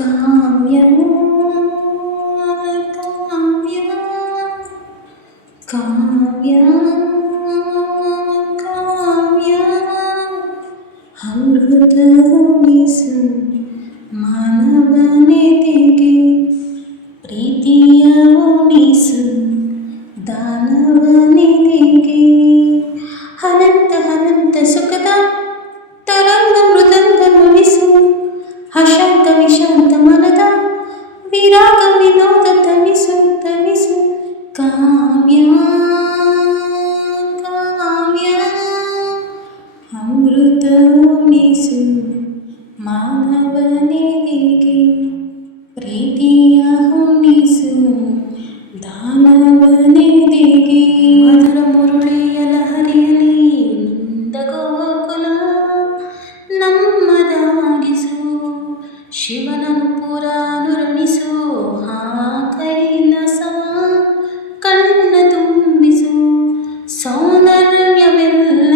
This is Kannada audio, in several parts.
ಕಾವ್ಯ ಕಾವ್ಯ ಕಾವ್ಯ ಕಾವ್ಯ ಅಮೃತ ಉಣಿಸು ಮಾನವನೆದೆಗೆ ಪ್ರೀತಿಯ ಉಣಿಸು ದಾನವನೆದೆಗೆ ಅನಂತ ಅನಂತ ಸುಖದ ತರಂಗ ಮೃದಂಗ ನುಡಿಸು ಅಶಾಂತ ವಿಶಾಂತ ಮನದ ವಿರಾಗ ವಿನೋದ ತಣಿಸು ತಣಿಸು ಕಾವ್ಯ ಕಾವ್ಯ ಅಮೃತ ಉಣಿಸು ಮಾನವನೆದೆಗೆ ಪ್ರೀತಿಯ ಉಣಿಸು ದಾನವನೆದೆಗೆ ಮಧುರ ಮುರುಳಿಯ ಲಹರಿಯಲಿ ನಿಂದ ಗೋಕುಲ ನಮ್ಮದಾಗಿಸು ಶಿವನನ್ನು ಪುರಾನುರಣಿಸು ಆ ಕೈಲಾಸ ಕಣ್ಣ ತುಂಬಿಸು ಸೌಂದರ್ಯವೆಲ್ಲ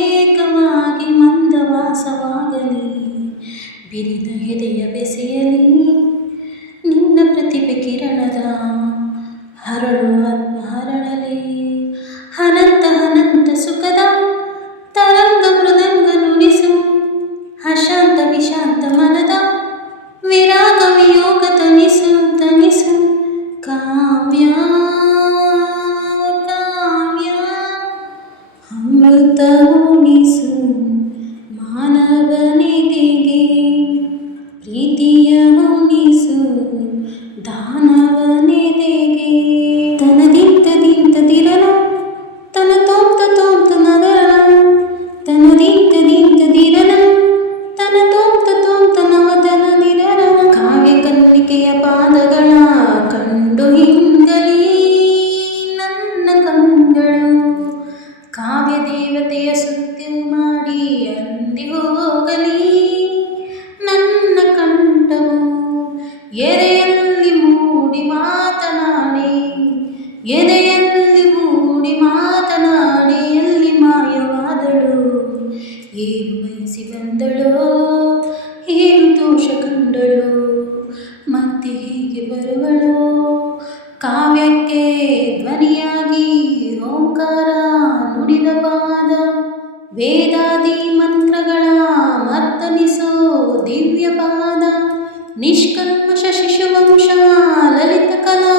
ಏಕವಾಗಿ ಮಂದವಾಸವಾಗಲಿ ಬಿರಿದ ಎದೆಯ ಬೆಸೆಯಲಿ ನಿನ್ನ ಪ್ರತಿಭೆ ಕಿರಣದ ಹರಳಲಿ ಅನಂತ ಅನಂತ ಸುಖದ ತರಂಗ ಮೃದಂಗ ನುಡಿಸು ಅಶಾಂತ ವಿಶಾಂತ ಮನದ ವಿರಾಗ ವಿಯೋಗ ತಣಿಸು ತಣಿಸು ಕಾವ್ಯ ಕಾವ್ಯ ಅಮೃತ ಉಣಿಸು ಮಾನವನೆದೆಗೆ ಪ್ರೀತಿಯ ಉಣಿಸು ದಾನವನೆದೆಗೆ ತನದಿಂತ ದಿರನ ತನ ತೋಂತ ನಗರ ತನದಿಂತ ದಿರನ ತನ ತೋಂತ ನವತನ ನಿರನ ಕಾವ್ಯ ಕನ್ನಿಕೆಯ ಪಾದಗಳ ಕಂಡು ಹಿಂಗಲಿ ನನ್ನ ಕಂಗಳು ಕಾವ್ಯ ದೇವತೆಯ ಸುತ್ತಿ ಮಾಡಿ ಅಂದಿ ಹೋಗಲಿ ನನ್ನ ಕಂಠವು ಎದೆಯಲ್ಲಿ ಮೂಡಿ ಮಾತನಾಡಿ ಎಲ್ಲಿ ಮಾಯವಾದಳು ಏನು ಬಯಸಿ ಬಂದಳೋ ಏನು ದೋಷ ಕಂಡಳು ಮತ್ತೆ ಹೀಗೆ ಬರುವಳೋ ಕಾವ್ಯಕ್ಕೆ ಧ್ವನಿಯಾಗಿ ಓಂಕಾರ ನುಡಿದ ಪಾದ ವೇದಾದಿ ಮಂತ್ರಗಳ ಮತ್ತನಿಸೋ ದಿವ್ಯ ಪಾದ ನಿಷ್ಕಲ್ಮಶ ಶಿಶುವಂಶ ಲಲಿತ ಕಲಾ